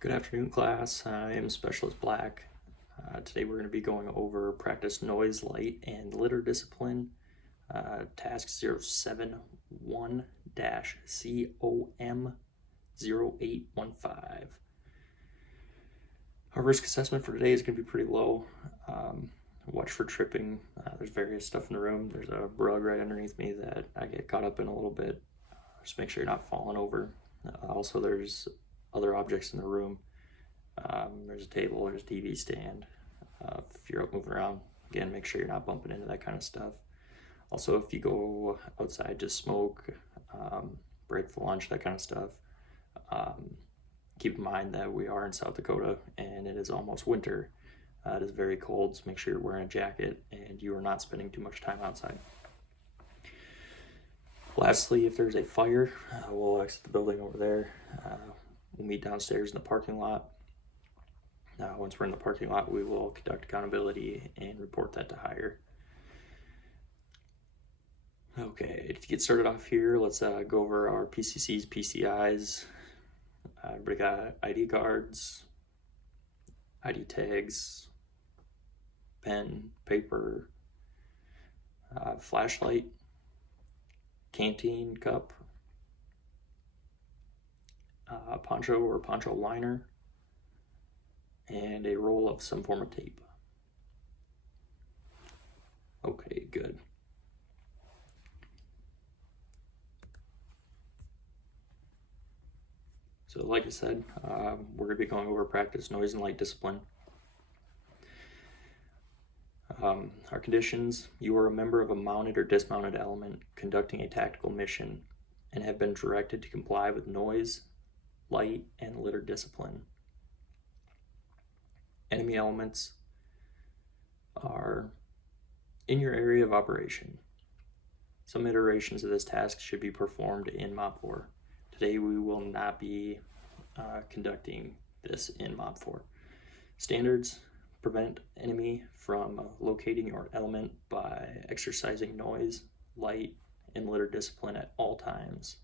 Good afternoon, class. I am Specialist Black. Today we're going to be going over practice noise, light, and litter discipline, task 071-COM0815. Our risk assessment for today is going to be pretty low. Watch for tripping. There's various stuff in the room. There's a rug right underneath me that I get caught up in a little bit. Just make sure you're not falling over. Also, there's other objects in the room. There's a table, there's a TV stand. If you're out moving around, again, make sure you're not bumping into that kind of stuff. Also, if you go outside to smoke, break for lunch, that kind of stuff, keep in mind that we are in South Dakota and it is almost winter. It is very cold, so make sure you're wearing a jacket and you are not spending too much time outside. Lastly, if there's a fire, we'll exit the building over there. We'll meet downstairs in the parking lot. Once we're in the parking lot, we will conduct accountability and report that to higher. Okay, to get started off here, let's go over our PCCs, PCIs. Everybody got ID cards, ID tags, pen, paper, flashlight, canteen cup, poncho or poncho liner, and a roll of some form of tape. Okay, good. So like I said, we're going to be going over practice noise and light discipline. Our conditions: you are a member of a mounted or dismounted element conducting a tactical mission and have been directed to comply with noise, light, and litter discipline. Enemy elements are in your area of operation. Some iterations of this task should be performed in Mob 4. Today we will not be conducting this in Mob 4. Standards: prevent enemy from locating your element by exercising noise, light, and litter discipline at all times.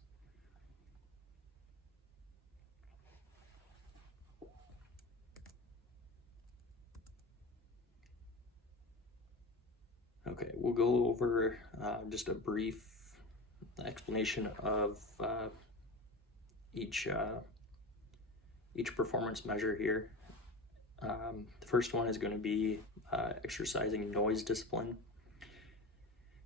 Okay, we'll go over just a brief explanation of each performance measure here. The first one is going to be exercising noise discipline. You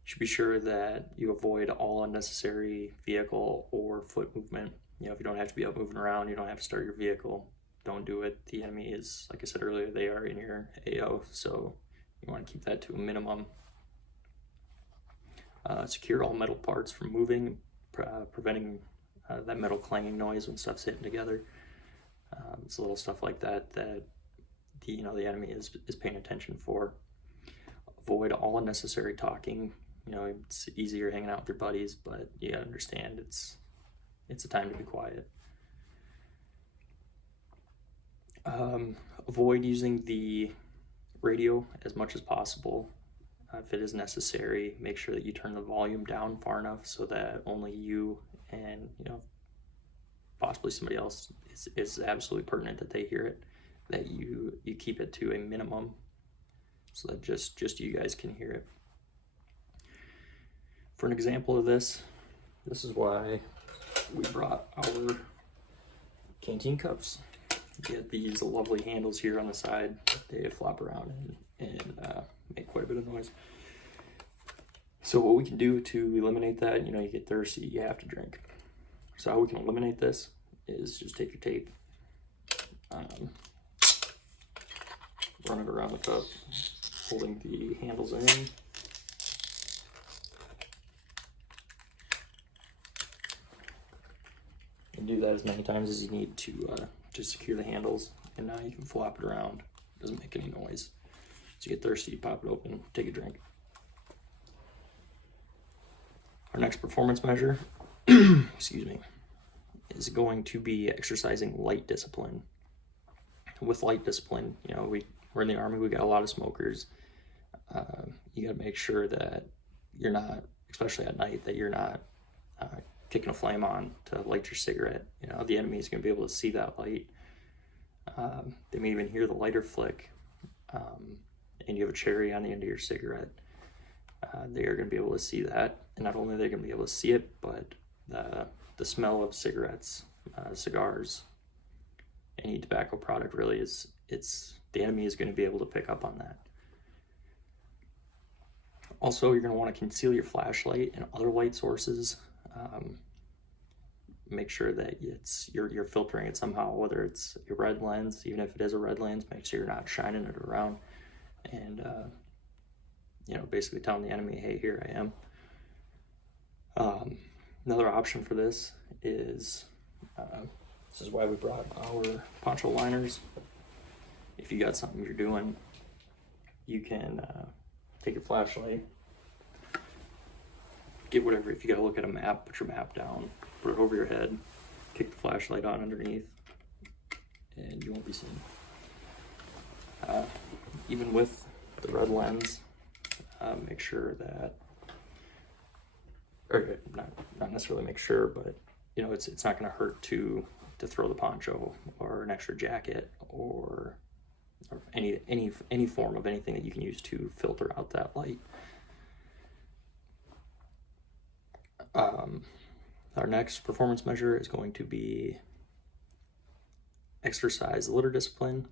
should be sure that you avoid all unnecessary vehicle or foot movement. If you don't have to be out moving around, you don't have to start your vehicle, don't do it. The enemy is, like I said earlier, they are in your AO, so you want to keep that to a minimum. Secure all metal parts from moving, preventing that metal clanging noise when stuff's hitting together. It's little stuff like that that the enemy is paying attention for. Avoid all unnecessary talking. It's easier hanging out with your buddies, but you gotta understand it's a time to be quiet. Avoid using the radio as much as possible. If it is necessary, make sure that you turn the volume down far enough so that only you and possibly somebody else is absolutely pertinent that they hear it, that you keep it to a minimum so that just you guys can hear it. For an example of this is why we brought our canteen cups. You get these lovely handles here on the side. They flop around and make quite a bit of noise. So what we can do to eliminate that, you get thirsty, you have to drink. So how we can eliminate this is just take your tape, run it around the cup, holding the handles in. And do that as many times as you need to secure the handles, and now you can flop it around. It doesn't make any noise. So you get thirsty, you pop it open, take a drink. Our next performance measure, excuse me, is going to be exercising light discipline. With light discipline, we're in the Army, we got a lot of smokers. You got to make sure that you're not, especially at night, that you're not kicking a flame on to light your cigarette. The enemy is going to be able to see that light. They may even hear the lighter flick, and you have a cherry on the end of your cigarette. They are going to be able to see that, and not only are they going to be able to see it, but the smell of cigarettes, cigars, any tobacco product really is, the enemy is going to be able to pick up on that. Also, you're going to want to conceal your flashlight and other light sources. Make sure that you're filtering it somehow, whether it's your red lens, even if it is a red lens, make sure you're not shining it around, and basically telling the enemy, hey, here I am. Another option for this is why we brought our poncho liners. If you got something you're doing, you can take your flashlight, get whatever, if you gotta look at a map, put your map down, put it over your head, kick the flashlight on underneath, and you won't be seen. Even with the red lens, make sure that, or not necessarily make sure, but it's not going to hurt to throw the poncho or an extra jacket or any form of anything that you can use to filter out that light. Our next performance measure is going to be exercise litter discipline.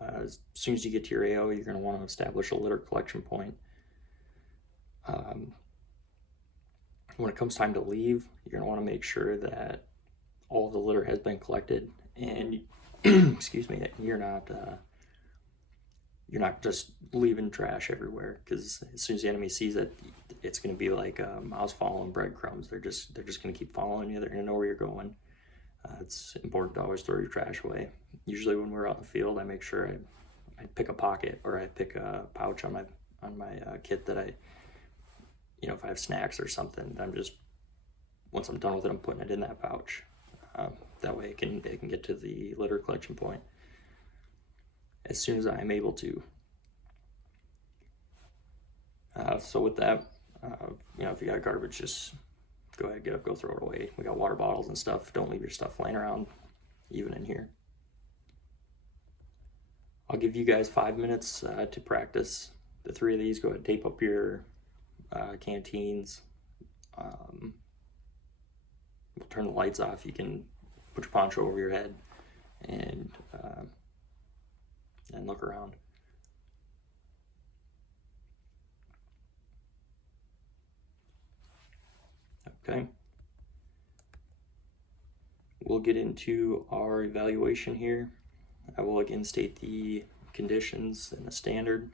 As soon as you get to your AO, you're going to want to establish a litter collection point. When it comes time to leave, you're going to want to make sure that all of the litter has been collected, and excuse me, you're not just leaving trash everywhere, because as soon as the enemy sees it, it's going to be like a mouse following breadcrumbs. They're just going to keep following you. They're going to know where you're going. It's important to always throw your trash away. Usually when we're out in the field, I make sure I pick a pocket, or I pick a pouch on my kit that if I have snacks or something, once I'm done with it, I'm putting it in that pouch. That way it can get to the litter collection point as soon as I'm able to. So with that, if you got garbage, just go ahead, get up, go throw it away. We got water bottles and stuff. Don't leave your stuff laying around, even in here. I'll give you guys 5 minutes to practice the 3 of these. Go ahead and tape up your canteens. We'll turn the lights off. You can put your poncho over your head and look around. Okay. We'll get into our evaluation here. I will again state the conditions and the standard.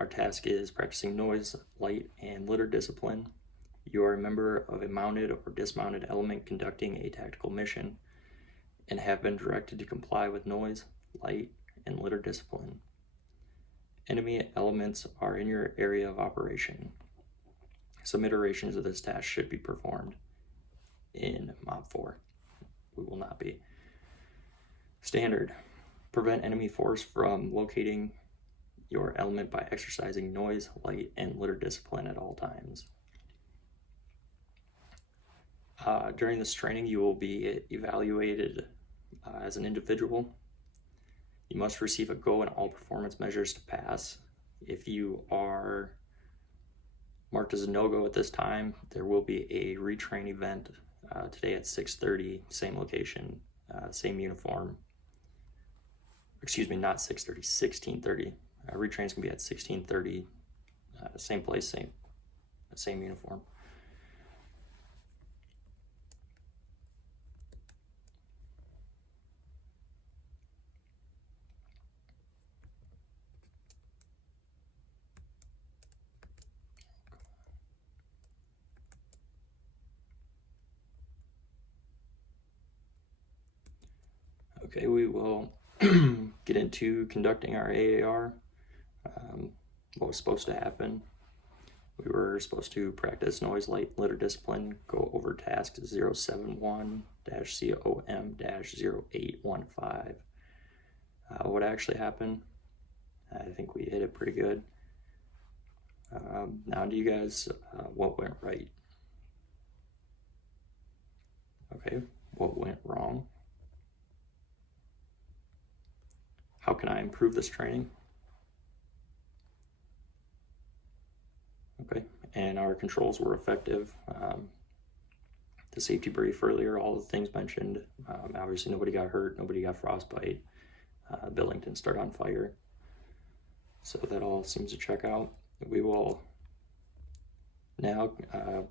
Our task is practicing noise, light, and litter discipline. You are a member of a mounted or dismounted element conducting a tactical mission and have been directed to comply with noise, light, and litter discipline. Enemy elements are in your area of operation. Some iterations of this task should be performed. In Mob 4, we will not be. Standard: prevent enemy force from locating your element by exercising noise, light, and litter discipline at all times. During this training, you will be evaluated as an individual. You must receive a go in all performance measures to pass. If you are marked as a no-go at this time, there will be a retrain event today at 6:30, same location, same uniform. Excuse me, not 6:30, 16:30. Retrain's gonna be at 16:30, same place, same uniform. Okay, we will get into conducting our AAR. What was supposed to happen? We were supposed to practice noise, light, litter discipline, go over task 071-COM-0815. What actually happened? I think we hit it pretty good. Now do you guys, what went right? Okay, what went wrong? how can I improve this training? Okay, and our controls were effective. The safety brief earlier, all the things mentioned. Obviously, nobody got hurt, nobody got frostbite. Building didn't start on fire. So that all seems to check out. We will now,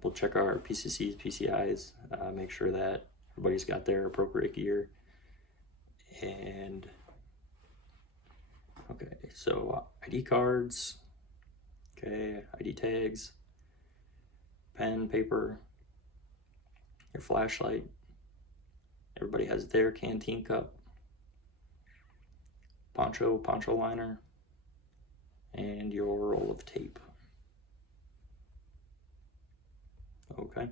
we'll check our PCCs, PCIs, make sure that everybody's got their appropriate gear. And, okay, so ID cards, okay, ID tags, pen, paper, your flashlight. Everybody has their canteen cup, poncho liner, and your roll of tape. Okay.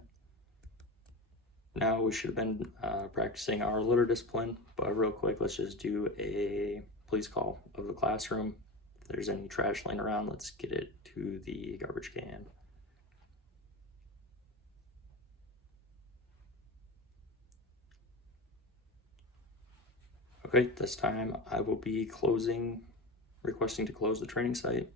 Now we should have been practicing our litter discipline, but real quick, let's just do a police call of the classroom. If there's any trash laying around, let's get it to the garbage can. Okay, this time I will be requesting to close the training site.